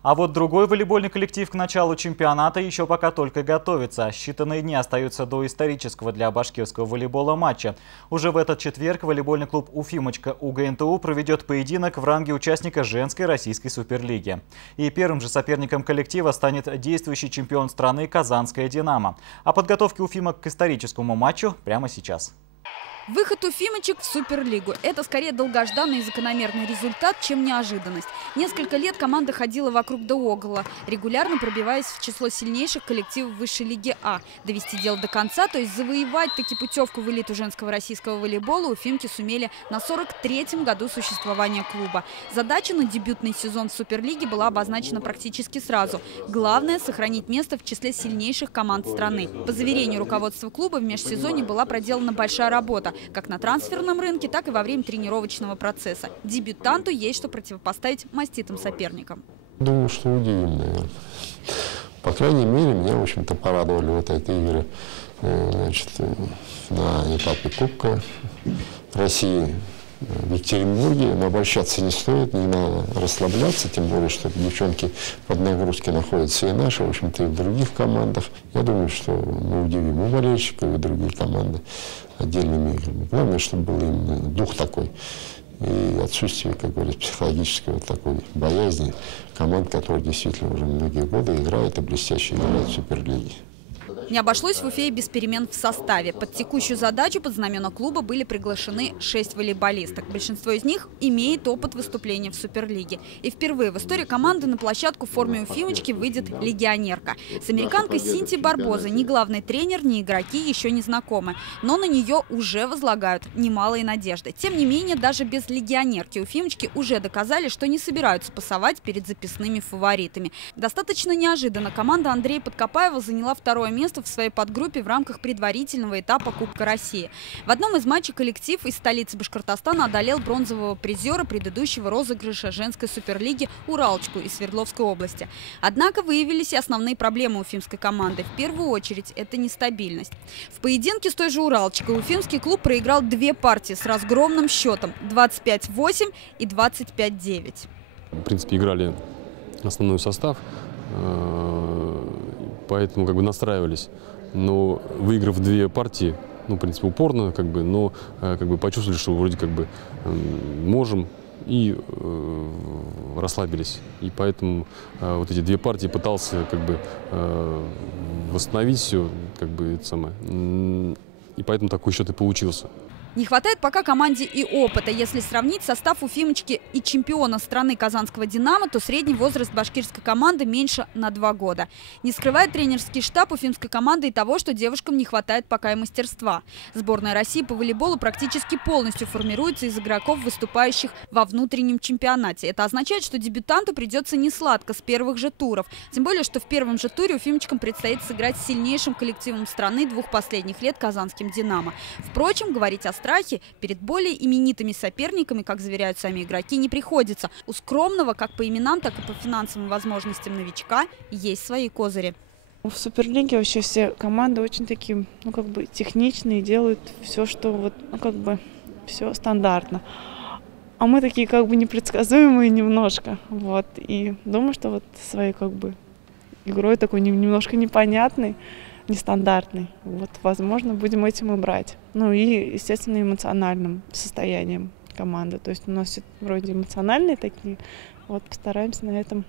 А вот другой волейбольный коллектив к началу чемпионата еще пока только готовится. Считанные дни остаются до исторического для башкирского волейбола матча. Уже в этот четверг волейбольный клуб «Уфимочка» УГНТУ проведет поединок в ранге участника женской российской суперлиги. И первым же соперником коллектива станет действующий чемпион страны «Казанская Динамо». О подготовке уфимок к историческому матчу прямо сейчас. Выход уфимочек в Суперлигу – это скорее долгожданный и закономерный результат, чем неожиданность. Несколько лет команда ходила вокруг да около, регулярно пробиваясь в число сильнейших коллективов высшей лиги А. Довести дело до конца, то есть завоевать таки путевку в элиту женского российского волейбола, уфимки сумели на 43-м году существования клуба. Задача на дебютный сезон в Суперлиге была обозначена практически сразу. Главное – сохранить место в числе сильнейших команд страны. По заверению руководства клуба, в межсезонье была проделана большая работа как на трансферном рынке, так и во время тренировочного процесса. Дебютанту есть что противопоставить маститым соперникам. Думаю, что удивим, наверное. По крайней мере, меня, в общем-то, порадовали вот эти игры на этапе Кубка России в Екатеринбурге. Но обольщаться не стоит, не надо расслабляться, тем более, что девчонки под нагрузкой находятся и наши, в общем-то, и в других командах. Я думаю, что мы удивим и болельщиков, и другие команды отдельными играми. Главное, чтобы был именно дух такой и отсутствие, как говорится, психологической вот такой боязни команд, которые действительно уже многие годы играют и блестяще играют в Суперлиге. Не обошлось в Уфе и без перемен в составе. Под текущую задачу под знамена клуба были приглашены 6 волейболисток. Большинство из них имеет опыт выступления в Суперлиге. И впервые в истории команды на площадку в форме уфимочки выйдет легионерка. С американкой Синти Барбозой ни главный тренер, ни игроки еще не знакомы. Но на нее уже возлагают немалые надежды. Тем не менее, даже без легионерки уфимочки уже доказали, что не собираются пасовать перед записными фаворитами. Достаточно неожиданно команда Андрея Подкопаева заняла второе место в своей подгруппе в рамках предварительного этапа Кубка России. В одном из матчей коллектив из столицы Башкортостана одолел бронзового призера предыдущего розыгрыша женской суперлиги «Уралочку» из Свердловской области. Однако выявились и основные проблемы уфимской команды. В первую очередь это нестабильность. В поединке с той же «Уралочкой» уфимский клуб проиграл 2 партии с разгромным счетом 25-8 и 25-9. В принципе, играли основной состав. Поэтому настраивались. Но выиграв 2 партии, в принципе, упорно, но почувствовали, что вроде можем, и расслабились. И поэтому вот эти 2 партии пытался восстановить все, и поэтому такой счет и получился. Не хватает пока команде и опыта. Если сравнить состав уфимочки и чемпиона страны казанского «Динамо», то средний возраст башкирской команды меньше на 2 года. Не скрывает тренерский штаб уфимской команды и того, что девушкам не хватает пока и мастерства. Сборная России по волейболу практически полностью формируется из игроков, выступающих во внутреннем чемпионате. Это означает, что дебютанту придется несладко с первых же туров. Тем более, что в первом же туре уфимочкам предстоит сыграть с сильнейшим коллективом страны 2 последних лет казанским «Динамо». Впрочем, говорить о страхе перед более именитыми соперниками, как заверяют сами игроки, не приходится. У скромного как по именам, так и по финансовым возможностям новичка есть свои козыри. В Суперлиге вообще все команды очень такие, техничные, делают все, что все стандартно. А мы такие непредсказуемые немножко. И думаю, что своей игрой такой немножко непонятной, нестандартный. Возможно, будем этим и брать. И, естественно, эмоциональным состоянием команды. То есть у нас все вроде эмоциональные такие. Постараемся на этом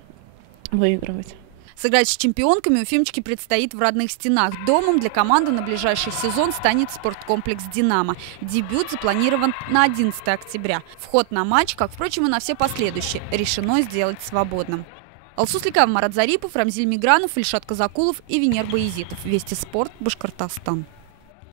выигрывать. Сыграть с чемпионками уфимочке предстоит в родных стенах. Домом для команды на ближайший сезон станет спорткомплекс «Динамо». Дебют запланирован на 11 октября. Вход на матч, как, впрочем, и на все последующие, решено сделать свободным. Алсу Сликава, Марат Зарипов, Рамзиль Мигранов, Ильшат Казакулов и Венер Баязитов. Вести спорт, Башкортостан.